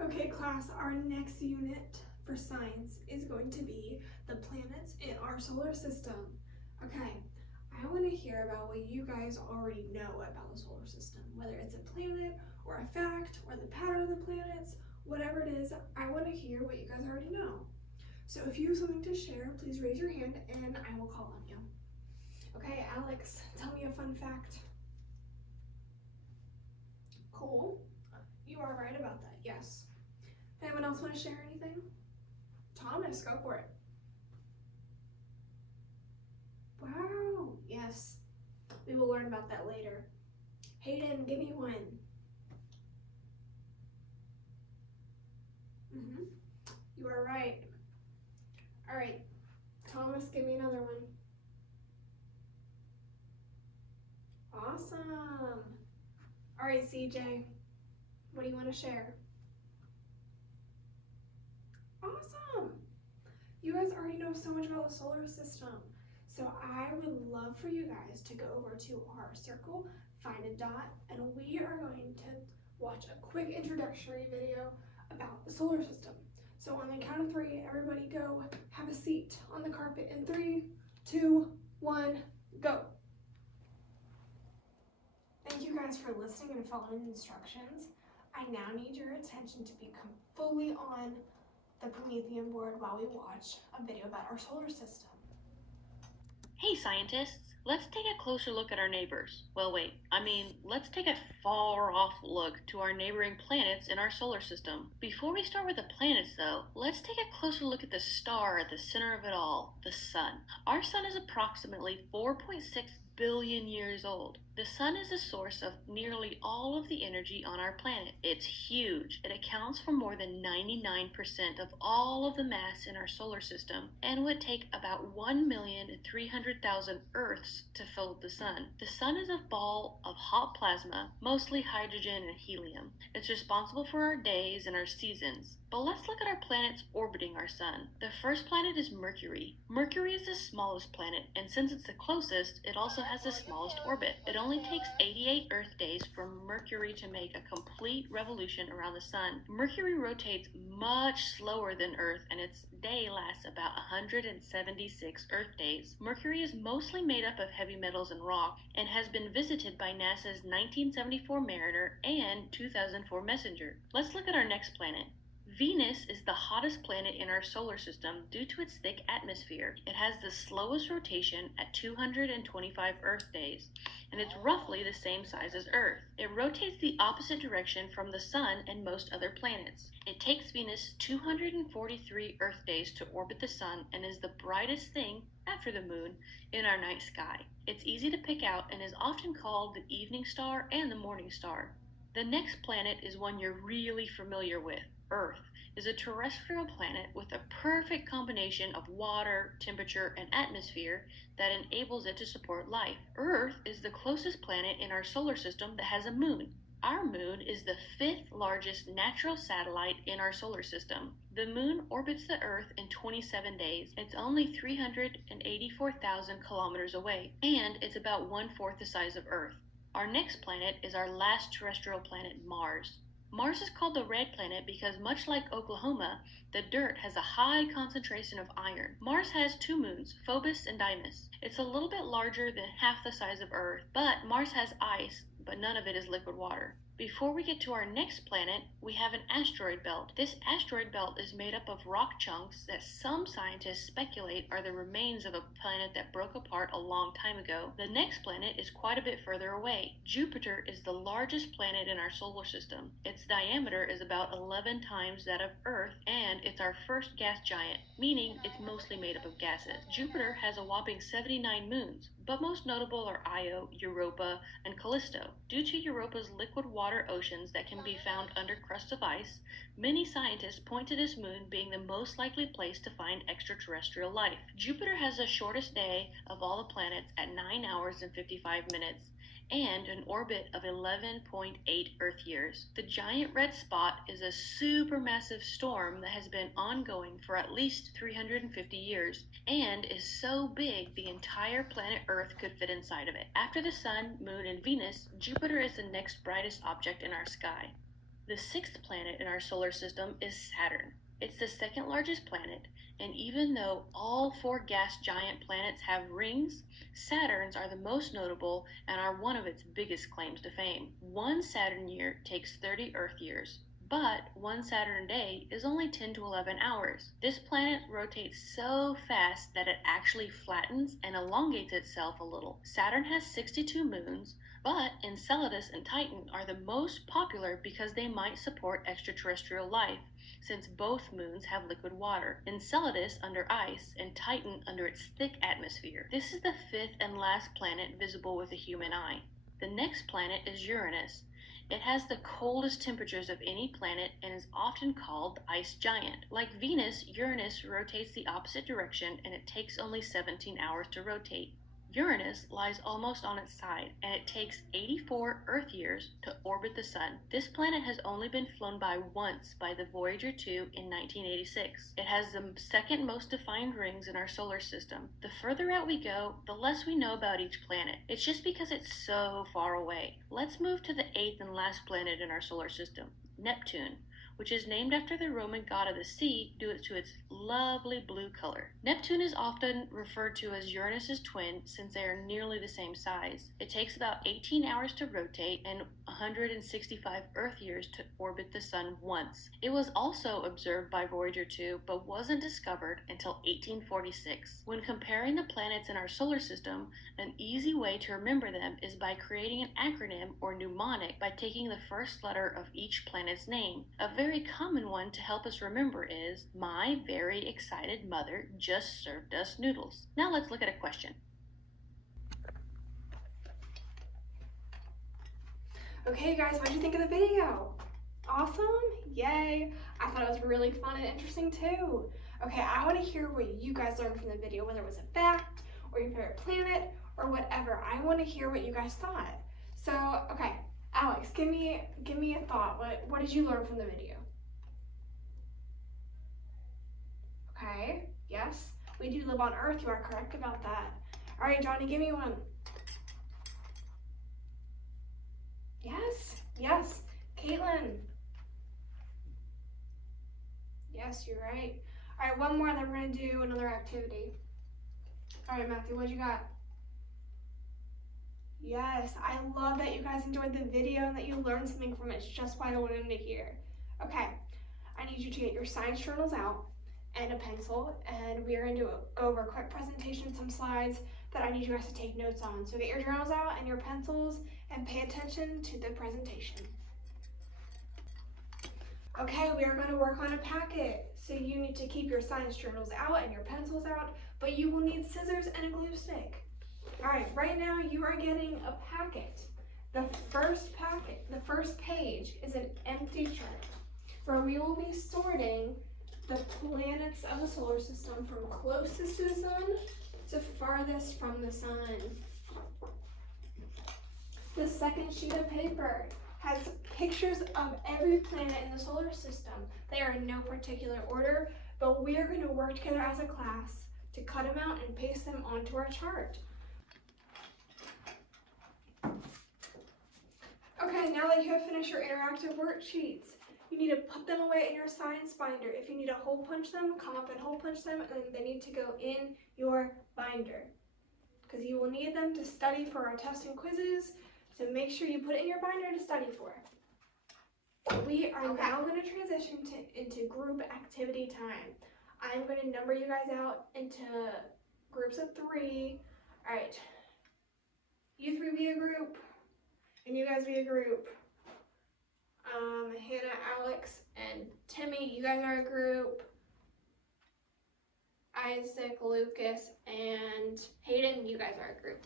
Okay, class, our next unit for science is going to be the planets in our solar system. Okay, I want to hear about what you guys already know about the solar system, whether it's a planet or a fact or the pattern of the planets, whatever it is, I want to hear what you guys already know. So if you have something to share, please raise your hand and I will call on you. Okay, Alex, tell me a fun fact. Cool. You are right about that, yes. Anyone else want to share anything? Thomas, go for it. Wow, yes. We will learn about that later. Hayden, give me one. You are right. All right, Thomas, give me another one. Awesome. All right, CJ, what do you want to share? Awesome. You guys already know so much about the solar system. So I would love for you guys to go over to our circle, find a dot, and we are going to watch a quick introductory video about the solar system. So on the count of 3, everybody go have a seat on the carpet in 3, 2, 1, go. Thank you guys for listening and following the instructions. I now need your attention to become fully on the Promethean board while we watch a video about our solar system. Hey scientists, let's take a closer look at our neighbors. Well, wait, let's take a far off look to our neighboring planets in our solar system. Before we start with the planets though, let's take a closer look at the star at the center of it all, the sun. Our sun is approximately 4.6 billion years old. The sun is the source of nearly all of the energy on our planet. It's huge. It accounts for more than 99% of all of the mass in our solar system and would take about 1,300,000 Earths to fill the sun. The sun is a ball of hot plasma, mostly hydrogen and helium. It's responsible for our days and our seasons. But let's look at our planets orbiting our sun. The first planet is Mercury. Mercury is the smallest planet, and since it's the closest, it also has the smallest orbit. It only takes 88 Earth days for Mercury to make a complete revolution around the sun. Mercury rotates much slower than Earth, and its day lasts about 176 Earth days. Mercury is mostly made up of heavy metals and rock, and has been visited by NASA's 1974 Mariner and 2004 Messenger. Let's look at our next planet. Venus is the hottest planet in our solar system due to its thick atmosphere. It has the slowest rotation at 225 Earth days, and it's roughly the same size as Earth. It rotates the opposite direction from the Sun and most other planets. It takes Venus 243 Earth days to orbit the Sun and is the brightest thing, after the Moon, in our night sky. It's easy to pick out and is often called the evening star and the morning star. The next planet is one you're really familiar with. Earth is a terrestrial planet with a perfect combination of water, temperature, and atmosphere that enables it to support life. Earth is the closest planet in our solar system that has a moon. Our moon is the 5th largest natural satellite in our solar system. The moon orbits the Earth in 27 days. It's only 384,000 kilometers away, and it's about 1/4 the size of Earth. Our next planet is our last terrestrial planet, Mars. Mars is called the red planet because, much like Oklahoma, the dirt has a high concentration of iron. Mars has 2 moons, Phobos and Deimos. It's a little bit larger than half the size of Earth, but Mars has ice, but none of it is liquid water. Before we get to our next planet, we have an asteroid belt. This asteroid belt is made up of rock chunks that some scientists speculate are the remains of a planet that broke apart a long time ago. The next planet is quite a bit further away. Jupiter is the largest planet in our solar system. Its diameter is about 11 times that of Earth, and it's our first gas giant, meaning it's mostly made up of gases. Jupiter has a whopping 79 moons, but most notable are Io, Europa, and Callisto. Due to Europa's liquid water oceans that can be found under crust of ice, many scientists point to this moon being the most likely place to find extraterrestrial life. Jupiter has the shortest day of all the planets at 9 hours and 55 minutes, and an orbit of 11.8 Earth years. The giant red spot is a supermassive storm that has been ongoing for at least 350 years, and is so big the entire planet Earth could fit inside of it. After the Sun, Moon, and Venus, Jupiter is the next brightest object in our sky. The sixth planet in our solar system is Saturn. It's the second largest planet, and even though all four gas giant planets have rings, Saturn's are the most notable and are one of its biggest claims to fame. One Saturn year takes 30 Earth years, but one Saturn day is only 10 to 11 hours. This planet rotates so fast that it actually flattens and elongates itself a little. Saturn has 62 moons, but Enceladus and Titan are the most popular because they might support extraterrestrial life, since both moons have liquid water. Enceladus under ice and Titan under its thick atmosphere. This is the fifth and last planet visible with a human eye. The next planet is Uranus. It has the coldest temperatures of any planet and is often called the ice giant. Like Venus, Uranus rotates the opposite direction and it takes only 17 hours to rotate. Uranus lies almost on its side, and it takes 84 Earth years to orbit the Sun. This planet has only been flown by once by the Voyager 2 in 1986. It has the second most defined rings in our solar system. The further out we go, the less we know about each planet. It's just because it's so far away. Let's move to the eighth and last planet in our solar system, Neptune, which is named after the Roman god of the sea due to its lovely blue color. Neptune is often referred to as Uranus's twin since they are nearly the same size. It takes about 18 hours to rotate and 165 Earth years to orbit the Sun once. It was also observed by Voyager 2 but wasn't discovered until 1846. When comparing the planets in our solar system, an easy way to remember them is by creating an acronym or mnemonic by taking the first letter of each planet's name. A very common one to help us remember is, "My very excited mother just served us noodles." Now let's look at a question. Okay guys, what did you think of the video? Awesome? Yay! I thought it was really fun and interesting too. Okay, I want to hear what you guys learned from the video, whether it was a fact or your favorite planet or whatever. I want to hear what you guys thought. So, okay, Alex, give me a thought. What did you learn from the video? Okay, yes, we do live on Earth. You are correct about that. All right, Johnny, give me one. Yes. Caitlin. Yes, you're right. All right, one more, then we're gonna do another activity. All right, Matthew, what you got? Yes, I love that you guys enjoyed the video and that you learned something from it. It's just what I wanted to hear. Okay, I need you to get your science journals out and a pencil, and we are going to go over a quick presentation, some slides that I need you guys to take notes on. So get your journals out and your pencils and pay attention to the presentation. Okay, we are going to work on a packet. So you need to keep your science journals out and your pencils out, but you will need scissors and a glue stick. All right, right now you are getting a packet. The first page is an empty chart where we will be sorting the planets of the solar system from closest to the sun to farthest from the sun. The second sheet of paper has pictures of every planet in the solar system. They are in no particular order, but we are going to work together as a class to cut them out and paste them onto our chart. Okay, now that you have finished your interactive worksheets, you need to put them away in your science binder. If you need to hole punch them, come up and hole punch them, and they need to go in your binder because you will need them to study for our tests and quizzes. So make sure you put it in your binder to study for. We are now going to transition into group activity time. I'm going to number you guys out into groups of 3. All right, you 3 be a group, and you guys be a group. Hannah, Alex, and Timmy, you guys are a group. Isaac, Lucas, and Hayden, you guys are a group.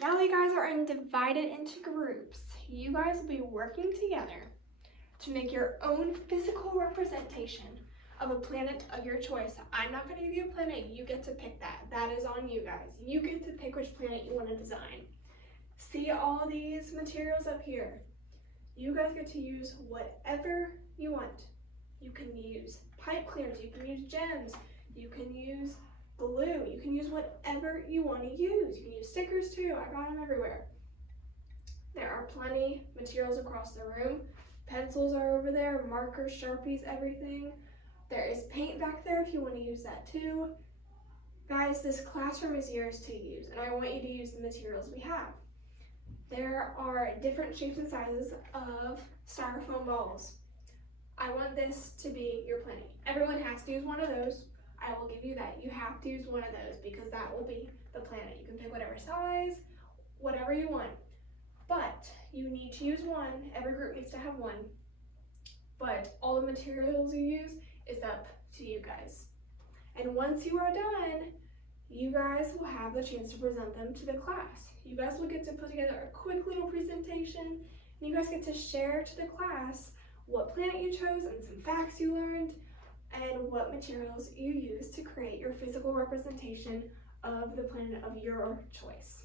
Now that you guys are divided into groups, you guys will be working together to make your own physical representation of a planet of your choice. I'm not going to give you a planet, you get to pick that. That is on you guys. You get to pick which planet you want to design. See all these materials up here? You guys get to use whatever you want. You can use pipe cleaners, you can use gems, you can use glue, you can use whatever you want to use. You can use stickers too, I got them everywhere. There are plenty materials across the room. Pencils are over there, markers, Sharpies, everything. There is paint back there if you want to use that too. Guys, this classroom is yours to use, and I want you to use the materials we have. There are different shapes and sizes of styrofoam balls. I want this to be your planet. Everyone has to use one of those. I will give you that. You have to use one of those because that will be the planet. You can pick whatever size, whatever you want. But you need to use one. Every group needs to have one. But all the materials you use is up to you guys. And once you are done, you guys will have the chance to present them to the class. You guys will get to put together a quick little presentation, and you guys get to share to the class what planet you chose and some facts you learned, and what materials you use to create your physical representation of the planet of your choice.